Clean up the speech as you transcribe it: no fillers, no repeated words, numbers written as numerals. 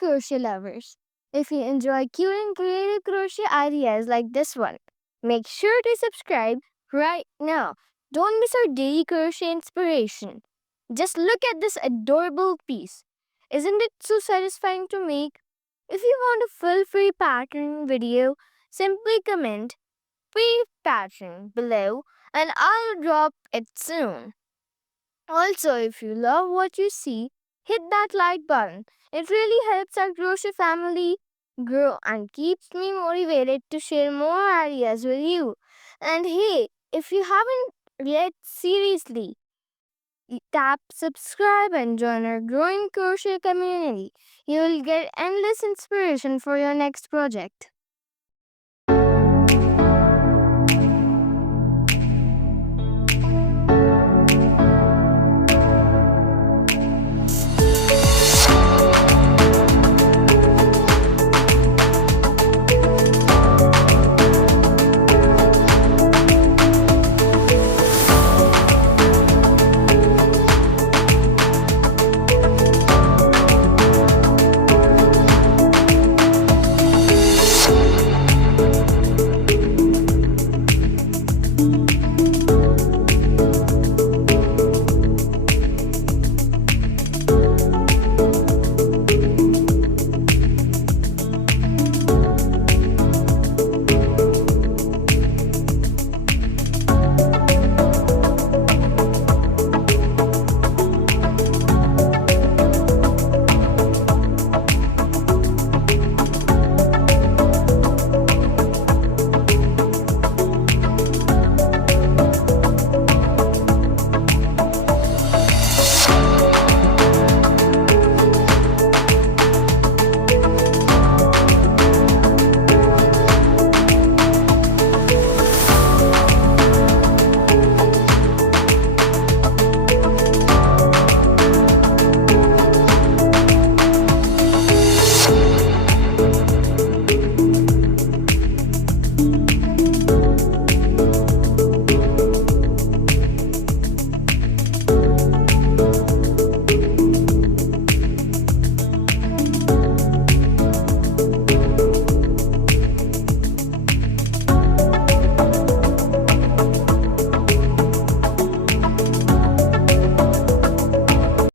crochet lovers. If you enjoy cute and creative crochet ideas like this one, make sure to subscribe right now. Don't miss our daily crochet inspiration. Just look at this adorable piece. Isn't it so satisfying to make? If you want a full-free pattern video, simply comment free pattern below and I'll drop it soon. Also, if you love what you see, hit that like button. It really helps our crochet family grow and keeps me motivated to share more ideas with you. And hey, if you haven't yet, seriously, tap subscribe and join our growing crochet community. You will get endless inspiration for your next project.